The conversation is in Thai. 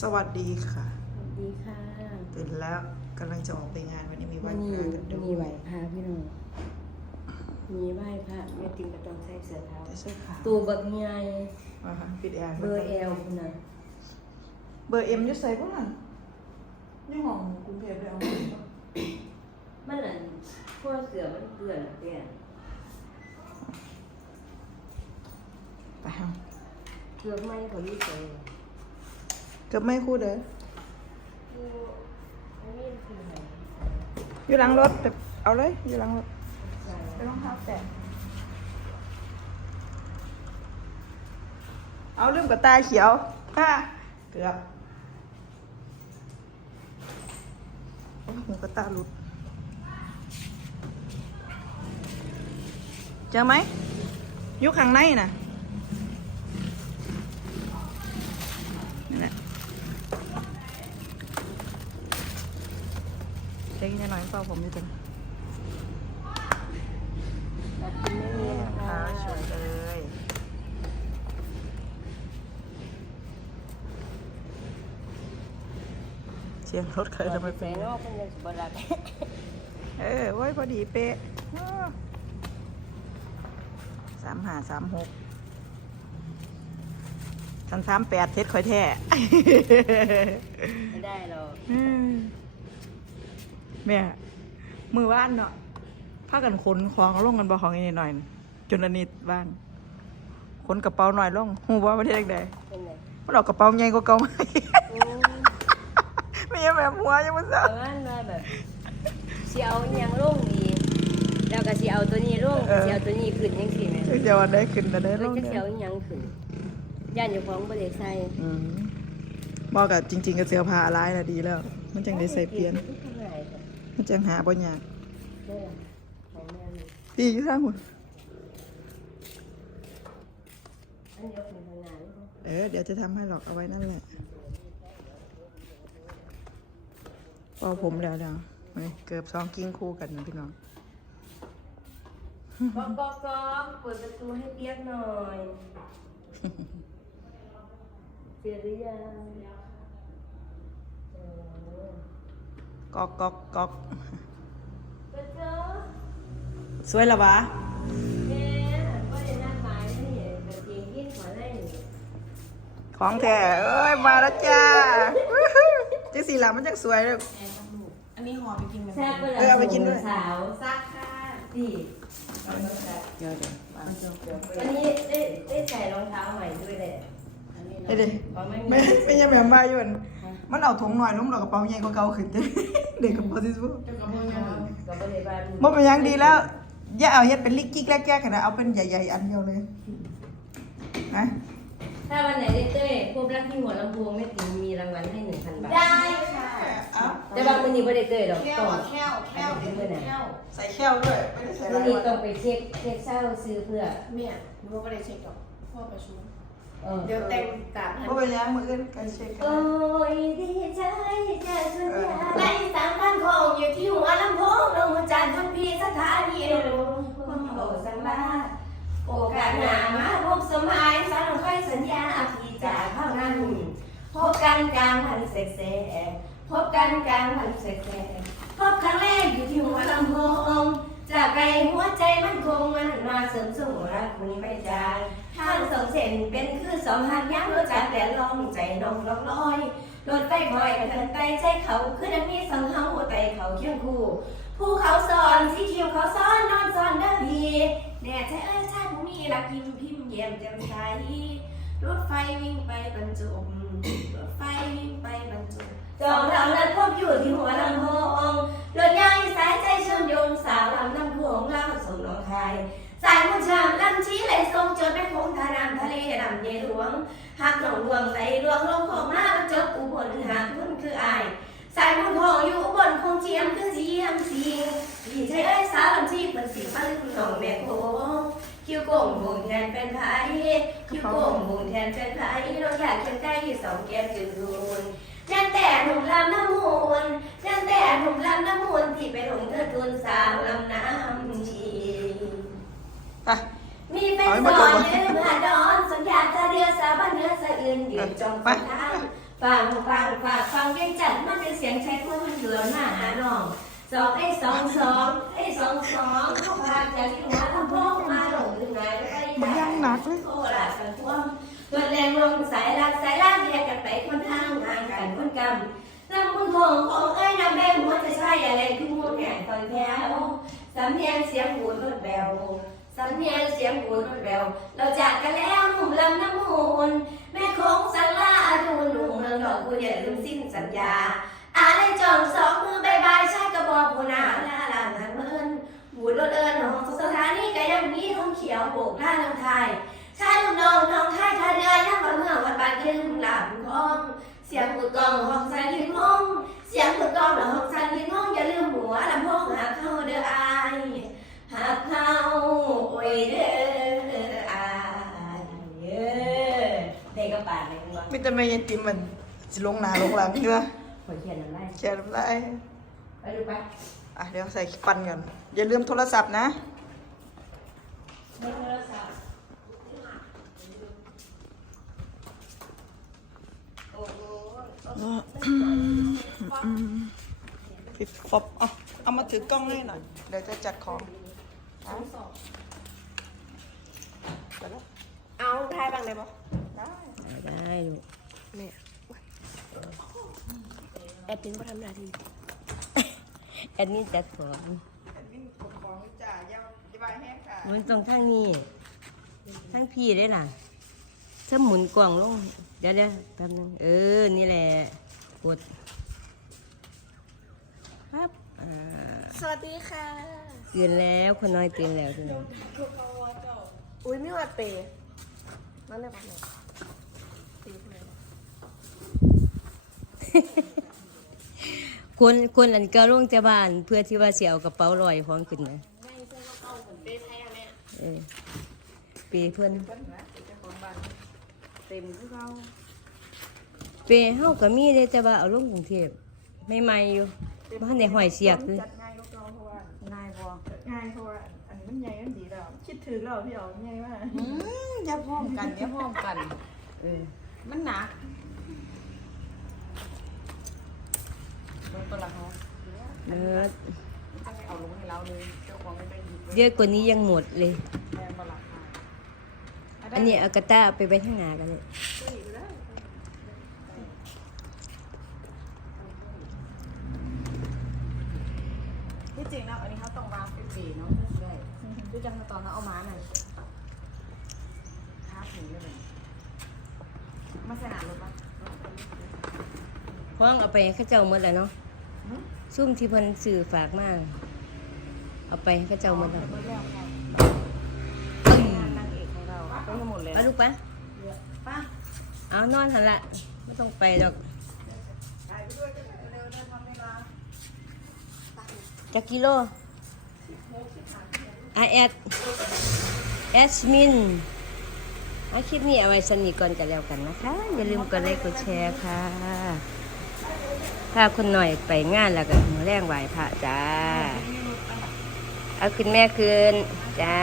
สวัสดีค่ะ สวัสดีค่ะตื่นแล้วกำลังจะออกไปงานวันนี้มีไหวัวันนนี้พระกันด้มีไหววยพระพี่น้องมีไหวพระแม่ติงก็ต้องใส่เสื้อเท้าแต่เสื้อขาวตัวบักใหญ่อ่าฮะปิดแอร์เบอร์เอลคุณน่ะเบอร์เอ็มอยุ่ใส่พวกนั้นอยี่ห้องกรุงเทพเลยเอามันนั่นพวกเสือมันเกลื่อนเปลี่ยนไปเอาเกือบไม่เขาอยู่ใส่ เกือบไม่คู่เด้ออยู่อันนี้คือไหนอยู่หลังรถแบบเอาเลย อยู่หลังรถใส่ไปรองเท้าแตะเอาลืมกับตาเขียวฮ่าเกือบโอ้ยหูกับตาหลุดเจอไหมอยู่ข้างในน่ะนี่นแหละเล็กนิดหน่อยเปล่าผมอยู่ตรงตัดกินไม่มีนะขาคะสวยเลยเสียงรถใครทำไมใส่เป็นนอกมันยังบรักเออไว้ยพอดีเป๊ะอ้อสามหาสามหกสันสามแปดเท็ดคอยแท้ ไม่ได้หรอกอืม แม่มือบ้านเนาะพากันขนของลงกันบ่ของอีกหน่อยน่ะจนอันนี้บ้านขนกระเป๋าหน่อยลงหูว่าประเทศใดเป็นไงมันเอากระเป๋าใหญ่กว่าเก่าไหมอืมไม่ใช่แบบหัวยังมันเอาสั่นงั้นมาแบบสิเอาอิหยังลงดี แล้วก็สิเอาตัวนี้ลงสิเอาตัวนี้ขึ้นยังสิแม่เดี๋ยววันได้ขึ้นแต่ได้เอ้ลยงจะเนี่เสียวยอิหยังขึ้นย่านอยู่ของบ่ได้ใส่อืมบอกกับจริง ๆกับเสื้อผ้าร้ายน่ะดีแล้ว มันจังได้ใส่เปลี่ยน มันจังหาบ่ยากเด้อของแม่นี่ดีอยู่ทางหัวอันเดียวเป็นขนาดนี้เออ เดี๋ยวจะทำให้หรอกเอาไว้นั่นแหละพอผมแล้วแล้วเฮ้ยเกือบสองกิ้งคู่กันนะพี่น้องก๊อกก๊อกก๊อกเปิดประตูให้เปียกหน่อยเสร็จหรือยังเออ ก๊อกก๊อกก๊อกกระเจ้าสวยละวะแม่ก็ได้นัดหมายนี่กระเจียงยิ่งขอได้นี่ของแท้เอ้ย มาแล้วจ้าจังสีหลังมันจังสวยเลยอันนี้ห่อไปกินไหมแซ่บเวลาเออเอาไปกินด้วยสาวซักค่ะดีเดี๋ยวเดี๋ยววันนี้ได้ได้ใส่รองเท้าใหม่ด้วยเลยอันนี้เดี๋ยวเดี๋ยวเพราะไม่มีไม่ไม่ยังแบบมาอยู่อัน มันเอาถุงหน่อยนุ่มเรากระเป๋าใหญ่กว่าเก่าขึ้นเด้เด็กกระเป๋าที่สุดเจ้ากระเบื้องยังก็บ่ได้บ้านบ่เป็นหยังดีแล้วอย่าเอาเฮ็ดเป็นลิกกิ๊กแรกๆกันนะเอาเป็นใหญ่ๆอันเดียวเลยนะถ้าวันไหนได้เต้ยพวกรักที่หัวลำโพงไม่ถึงมีรางวัลให้หนึ่งพันบาทได้ค่ะเอาแต่บางมื้อนี้บ่ได้เต้ยดอกแก้วต้องอะแก้วแก้วเด็ดแก้วใส่แก้วด้วยไม่ได้ใส่อะไรมื้อนี้ต้องไปเช็คเช็คเศร้าซื้อเพื่อเมียรู้ว่าไม่ได้เช็คหรอกพ่อประชุม เออเดี๋ยวเต็มกราบบ่เป็นหยังมืออื่นกันเช็คกัโอ้นยดีใจเจอสุดยอในดสามพันคงอยู่ที่หัวลำโพงลงจันทร์ทันพีสถานีลงความโหสังบาโอกาสหน้ามาพบสมัยสารค่อยสัญญาพี่จากเท่านั้น พบกันกลางพันเสกเสกพบกันกลางพันเสกเสกพบครั้งแรกอยู่ที่หัวลำโพง จากไกลหัวใจมันคงมันมาเสริมส่รักคนนี้ไม่จางทางสองเส้นเป็นคือสองหางยักษ์รถจักรแต่ลองใจนองลอกลอยรถไฟคอยกันเดินไปใจเขาคือดังนี้สองเฮาไต่เขาเคียงคู่ภูเขาสอนสีเขียวเขาซ้อนนอนซ้อนเด้อพีแน่ใจเอ้ยชาติผู้มีรักพิมพิมพ์เยี่ยมแจ่มใสรถไฟวิ่งไปบรรจบรถไฟวิ่งไปบรรจบสองเรานั้นพบอยู่ที่หัวลำโพง ทานามทะเลลำเยหลวงหากหนองดวงไหลดวงลงของหน้าบรรจบอุบลหาคุณคืออายสายมุนทองอยู่อุบนคงเจียมคือเจียมสีดีใจเอ้ยสาวลำชี้เป็นสีฟ้าลืมหนองแม่โคงคิวโก่งบุญแทนเป็นไผ่คิวโก่งบุญแทนเป็นไผ่เราอยากเคียงใกล้สองแก้มจืดรูนยันแต่หนุ่มลำน้ำมูลยันแต่หนุ่มลำน้ำมูลที่ไปหลงเธอทุนสาวลำน้ำชีมีเป็นสอนเรือสาบ้านเนื้อสะ นยืนจองไปทางฟังฟังฟังฟังเวียงจันทน์มันเป็นเสียงใช้ทั่วมันเดือหนมาหาน้องสองไอ้สองสองไอ้สองสองเข้าพาจากที่หัวลำโพงมาหลงถึงไหนไปมันยังหนักเลยโคราชกันท่วมตัวแรงลงสายรักสายล่างแยกกันไปคนทางห่างกันคนกำลำบุญทองของเอ้ยนำแม่หัวจะใช่อะไรคือหัวแก่ตอนแถวสำเนียงเสียงหูรถแบวสำเนียงเสียงหูรถแบวเราจากกันแล้วหนุ่มลำน้ำมูลแม่ คงสันลาดูหนุ่มเมืองดอกกูอย่าลืมสิ้นสัญญาอะไรจองสองมือบายบายชายกระบอกผู้นาลาลานันเมินหูรถเอิญของสถานีก็ยังมีท้องเขียวโบกหน้าลำไทยชายลุงน้องน้องค่ายท่าเรือยังมาเมื่อวันบานยืนหลับคอง เสียงมือกองหองสาย เด็กกระปาดเลยคุณว่ามิตรแม่ยันติมมันสิลงหนาลงหลังเนื้อขอเขียนอะไรแชร์น้ำลายไปดูไปอะเดี๋ยวใส่ปันก่อนอย่าลืมโทรศัพท์นะในโทรศัพท์โอ้โหฟิบฟบเอาเอามาถือกล้องให้หน่อย เดี๋ยวจะจัดของเอาไปแล้วเอาทายบ้างได้ปะ ได้ได้ลูกเนี่ยแอดมินก็ทำหน้าที่แอดมินจัดของแอดมินกดของจ่ายยาวยี่บายแห้งค่ะมันตรงทางนี้ทางพี่ได้ล่ะถ้าหมุนกล่องลง เดี๋ยวเดี๋ยวแป๊บนึงเออ นี่แหละ กด ครับอ่าสวัสดีค่ะตื่นแล้วคนน้อยตื่นแล้วตื่นแล้วอุ้ยไม่ว่าเปย์นั่นเลยปะเนี่ย คนคนอันก็ลงจากบ้าน เพื่อที่ว่าเสียเอากระเป๋าลอยพร้อมขึ้นนะเออปีเพื่อนเต็มที่เขาเปเฮาก็มีเด้แต่ว่าเอาลงกรุงเทพใหม่ๆอยู่บ่ทันได้ห้อยเสียกเลยจัดง่ายก็เราเพราะว่าง่ายพอง่ายเพราะว่าอันนี้มันใหญ่มันดีแล้วคิดถึงเราพี่อ๋อใหญ่มากอย่าพร้อมกันอย่าพร้อมกันเออมันหนัก ลงตัวละเขาเนื้อจะไม่เอาลงให้เราเลยเจ้าของไม่ได้หยิบเยอะกว่านี้ยังหมดเลย แพงประหลาดอันนี้เอากระต้าเอาไปไว้ข้างหน้ากันเลย ที่จริงแล้วอันนี้เขาต้องวางเป็นสีเนาะได้ที่จังตอนเขาเอามาหน่อยท้าถึงเลยมาสนามรถปะห้องเอาไปให้เขาเจ้าหมดแล้วเนาะ ซุ่มที่เพิ่นสื่อฝากมาเอาไปให้เขาเจ้าหมดแล้วเบอร์แล้วค่ะนางเอกของเราไปให้หมดเลยเอาลูกปะป้าเอานอนหันละไม่ต้องไปดอกถ่ายไปด้วยจะได้เร็วๆได้ทำเวลาจักกิโลไอแอดแอดมินเอาคลิปนี้เอาไว้สนิทก่อนกันแล้วกันนะคะ อย่าลืมกดไลค์กดแชร์ค่ะ ถ้าคนหน่อยไปงานแล้วก็แรงไหวพระจ้า เอาขึ้นแม่คืนจ้า